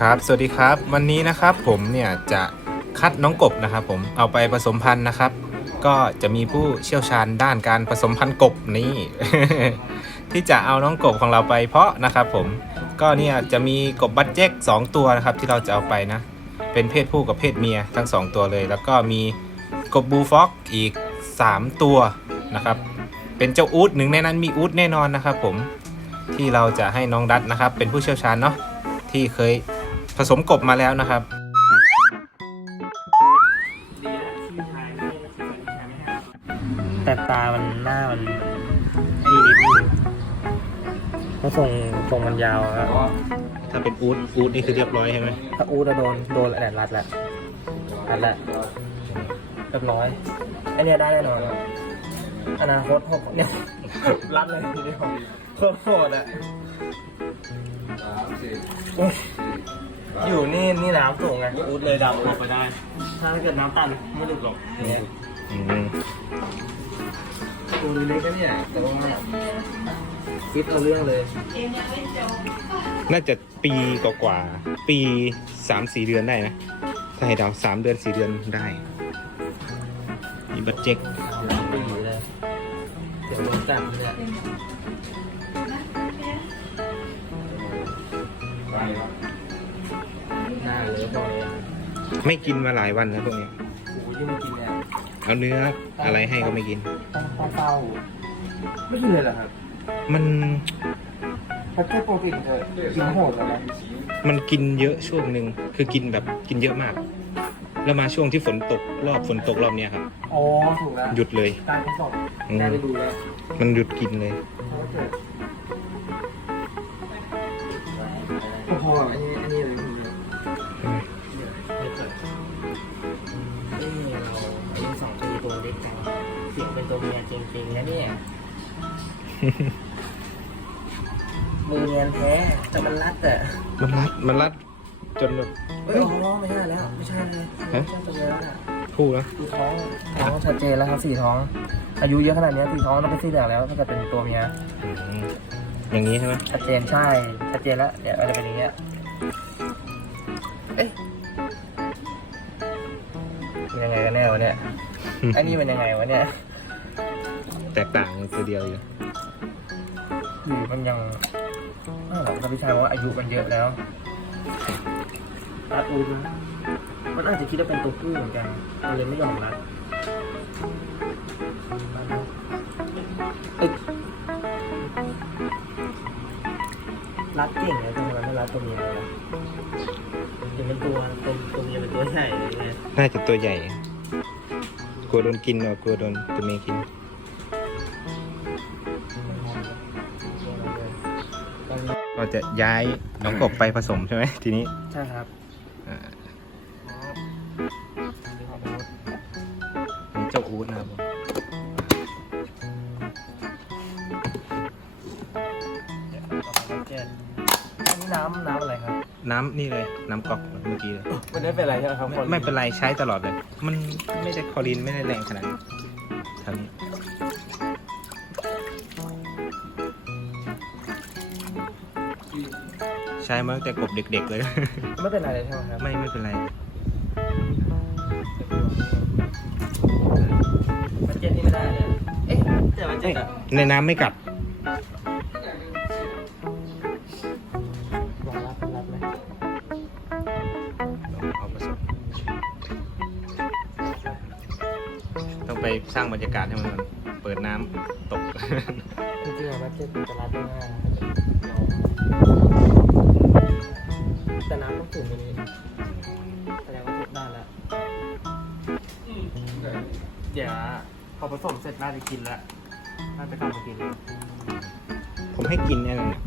ครับ สวัสดีครับ วันนี้นะครับผมเนี่ยจะคัดน้องกบนะครับผมเอาไปผสมพันธุ์นะครับ ก็จะมีผู้เชี่ยวชาญด้านการผสมพันธุ์กบนี้ ที่จะเอาน้องกบของเราไปเพาะนะครับผมก็เนี่ยจะมีกบบัตเจ็ก2ตัวนะครับที่เราจะเอาไปนะ เป็นเพศผู้กับเพศเมียทั้ง 2 ตัวเลย แล้วก็มีกบบูฟ็อกอีก 3 ตัวนะครับ เป็นเจ้าอูดหนึ่งในนั้นมีอูดแน่นอนนะครับผมที่เราจะให้น้องดัตนะครับ เป็นผู้เชี่ยวชาญเนาะที่เคย สมกบมาแล้วนะครับ แต่ตามันหน้ามันไอ้นิดนึงเพราะทรงทรงมันยาวอะครับถ้าเป็นอูดอูดนี่คือเรียบร้อยใช่ไหมถ้าอูดอะโดนโดนแดดรัดแล้วรัดแล้วเรียบร้อยไอเนี้ยได้แน่นอนครับอนาคตหกเนี่ยรัดเลยทีเดียวโคตรโหดอะ อุ๊ยอยู่นี่นี่น้ำสูงไงอูดเลยดำออกไปได้ ถ้าเกิดน้ำตันไม่หลุดหรอกเนี่ยอืมตัวเล็กนะเนี่ยแต่ว่าฟิตเอาเรื่องเลย น่าจะปีกว่าๆปีสามสี่เดือนได้นะ ถ้าให้เดาสามเดือนสี่เดือนได้มีบัตเจ็กปีเลยเดี๋ยวโดนจับเนี่ยหน้า เหลือพอเลยไม่กินมาหลายวันแล้วพวกเนี้ยโอ้ยที่ไม่กินเนี่ยเอาเนื้ออะไรให้ก็ไม่กิน ต้องต้องเต้าไม่กินเลยเหรอครับมันเพราะแค่โปรตีนเธอกินโหดแล้วนะมันกินเยอะช่วงหนึ่งคือกินแบบกินเยอะมาก แล้วมาช่วงที่ฝนตกรอบฝนตกรอบเนี้ยครับ อ๋อถูกแล้วหยุดเลย การทดสอบอืมได้ไปดูแล้วมันหยุดกินเลยพอๆอันนี้อันนี้ เสียงเป็นตัวเมียจริงๆนะเนี่ยมือเนียนแท้แต่มันรัดแต่มันรัดมันรัดจนแบบเอ้ยอ๋อไม่ใช่แล้วไม่ใช่เลยไม่ใช่ตัวเมียแล้วน่ะคู่แล้วดูท้องท้องชัดเจนแล้วครับสี่ท้อง อายุเยอะขนาดนี้สี่ท้องต้องเป็นสี่เหลืองแล้วถ้าเกิดเป็นตัวเมียอืมอย่างนี้ใช่ไหมชัดเจนใช่ชัดเจนแล้วเดี๋ยวอาจจะเป็นอย่างเงี้ยเอ๊ะมันยังไงกันแน่วะเนี่ยไอ้นี่มันยังไงวะเนี่ย แตกต่างกันตัวเดียวอยู่อยู่มันยังไม่หรอกท่านพี่ชายว่าอายุมันเยอะแล้วรัดอูดนะมันอาจจะคิดว่าเป็นตัวผู้เหมือนกันมันเลยไม่ยอมรัดเอ้ยรัดเก่งนะทำไมมันไม่รัดตัวเมียเลยเห็นเป็นตัวตัวตัวเมียเป็นตัวใหญ่เลยไงน่าจะตัวใหญ่ กลัวโดนกินเหรอกลัวโดนตัวเมียกิน ก็จะย้ายน้องกบไปผสมใช่ไหมทีนี้ใช่ครับอ่านี่เจ้าอูดนะครับผมอันนี้น้ำน้ำอะไรครับ น้ำนี่เลยน้ำก๊อกเมื่อกี้เลยมันไม่เป็นไรใช่ไหมครับไม่ไม่เป็นไรใช้ตลอดเลย มันไม่ได้คลอรีนไม่ได้แรงขนาดนี้เท่านี้ ใช้มาตั้งแต่กบเด็ก ๆ เลย ไม่เป็นไรเลยใช่ไหมครับ ไม่ไม่เป็นไร มันเจ็ดนี่ไม่ได้เลยเอ๊ะแต่มันเจ็ดอะในน้ำไม่กัด ลองรับรับไหมเอาผสมต้องไปสร้างบรรยากาศให้มันก่อนเปิดน้ำตก จริงๆอะมันเจ็ดมันจะรัดได้ง่าย ผสมเสร็จน่าจะกินแล้วน่าจะกลับมากินผมให้กินเนี่ยนะ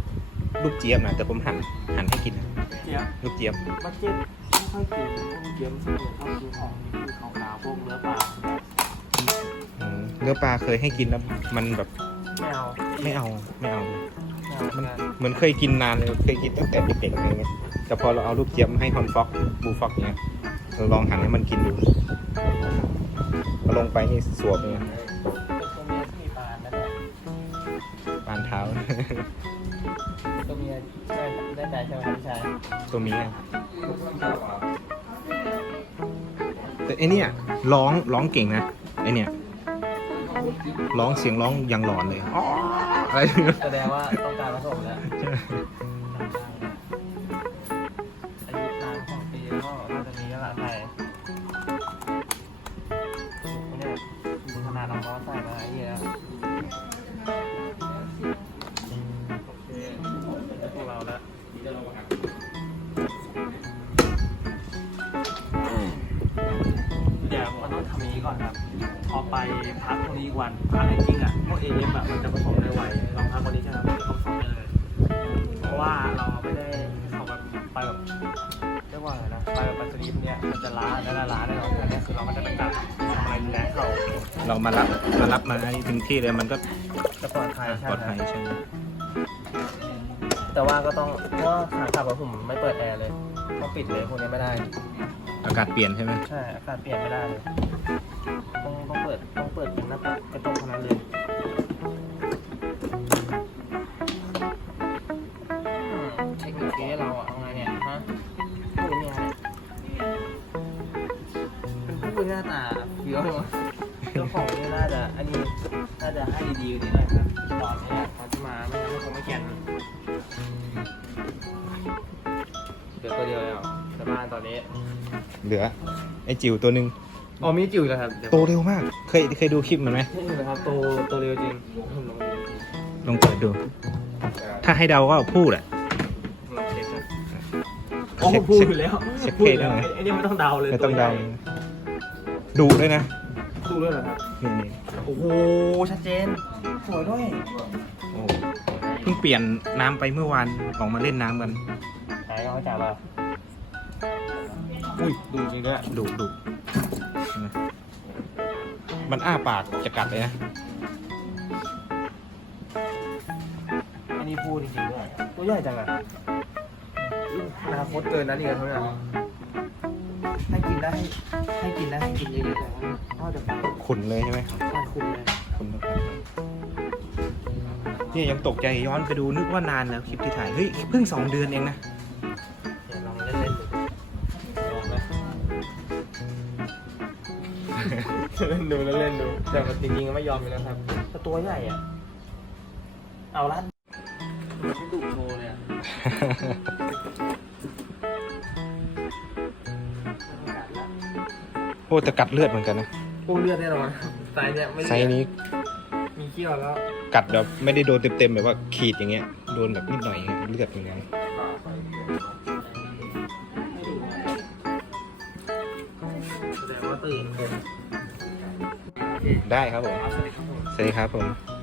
ลูกเจี๊ยบนะแต่ผมหั่นหั่นให้กินนะเจี๊ยบลูกเจี๊ยบบัตเจ็ตไม่ค่อยกินพวกเกี๊ยวเสมอชอบกินของที่ขาวๆพวกเนื้อปลาอืมเนื้อปลาเคยให้กินแล้วมันแบบไม่เอาไม่เอาไม่เอา ไม่เอาเหมือนกันเหมือนเคยกินนานเลยเคยกินตั้งแต่เด็กๆอะไรเงี้ยแต่พอเราเอาลูกเจี๊ยบมาให้คอนฟ็อกบูฟ็อกเนี้ยเราลองหั่นให้มันกินดู พอลงไปนี่สวบเนี่ยเป็นตัวเมียที่มีปลาแล้วเนี่ยปานเท้า ตัวเมียใช่ได้ใจใช่ไหมครับพี่ชายตัวเมียแต่ไอเนี่ยร้องร้องเก่งนะไอเนี่ยร้องเสียงร้องยังหลอนเลยอ๋ออะไรอย่างเงี้ยแสดงว่าต้องการผสมแล้ว ใช่ ไปพักตรงนี้อีกวันพักจริงๆอะพวกเอเอะมันจะผสมได้ไวลองพักวันนี้ใช่ไหมครับต้องผสมได้เลยเพราะว่าเราไม่ได้เขาแบบไปแบบเรียกว่าอะไรนะไปแบบปัจจุบันเนี่ยมันจะล้าและละล้าแน่นอนอันนี้คือเราไม่ได้เป็นแบบทำอะไรดูแลเขาเรามารับมารับมาถึงที่เลยมันก็จะปลอดภัยใช่ปลอดไหมภัยใช่ไหมแต่ว่าก็ต้องเพราะว่าขากลับกับผมไม่เปิดแอร์เลยต้องปิดเลยพวกนี้ไม่ได้ อากาศเปลี่ยนใช่ไหมใช่อากาศเปลี่ยนไม่ได้เลยาเฟี้ยวเลยวะเจ้าของนี่น่าจะอันนี้น่าจะให้ดีๆกว่านี้หน่อยครับตอนนี้ตอนที่มาไม่งั้นมันคงไม่แก่นเดี๋ยวตัวเดียวเลยเหรอในบ้านตอนนี้เหลือ ไอจิ๋วตัวหนึ่งอ๋อมีจิ๋วแล้วครับเดี๋ยวโตเร็วมาก เคยเคยดูคลิปมันไหมนี่นะครับโตโตเร็วจริงผมลองดูลองเปิดดู ถ้าให้เดาก็พูดอะลองเช็คครับเช็คพูดอยู่แล้วเช็คพูดเพศแล้วได้ไหม ไอ้นี่ไม่ต้องเดาเลยไม่ต้องเดา วใหญ่ ดูด้วยนะดูด้วยเหรอครับนี่นี่โอ้โหชัดเจน สวยด้วยโอ้เพิ่งเปลี่ยนน้ำไปเมื่อวานออกมาเล่นน้ำกันหายเอาจากมาอุ้ยดูจริงด้วยดุดุเห็นไหมมันอ้าปากจะกัดเลยนะอันนี้พูดจริงๆด้วยตัวใหญ่จังอะอนาคตเกินนั้นอีกแล้วเนี่ย ให้กินได้ให้กินได้ให้กินเยอะๆแต่ว่าพ่อจะไปขุนเลยใช่ไหมใช่คุณเลยขุนนะครับเนี่ยยังตกใจย้อนไปดูนึกว่านานแล้วคลิปที่ถ่าย เฮ้ยเพิ่งสองเดือนเองนะ เดี๋ยวลองเล่นๆดูลองไหมเล่นดูแล้วเล่นดู แต่มันจริงๆไม่ยอมอยู่แล้วครับแต่ตัวใหญ่อะเอาละมันไม่ดุโชว์เลยอะ โอ้แต่กัดเลือดเหมือนกันนะปูเลือดแน่นอนไซส์เนี้ยไม่ไซส์นี้มีเขี้ยวแล้ว กัดแบบไม่ได้โดนเต็มๆแบบว่าขีดอย่างเงี้ย โดนแบบนิดหน่อยอย่างเงี้ยเลือดเหมือนกันแสดงว่าตื่นคนได้ครับผมสวัสดีครับผมสวัสดีครับผม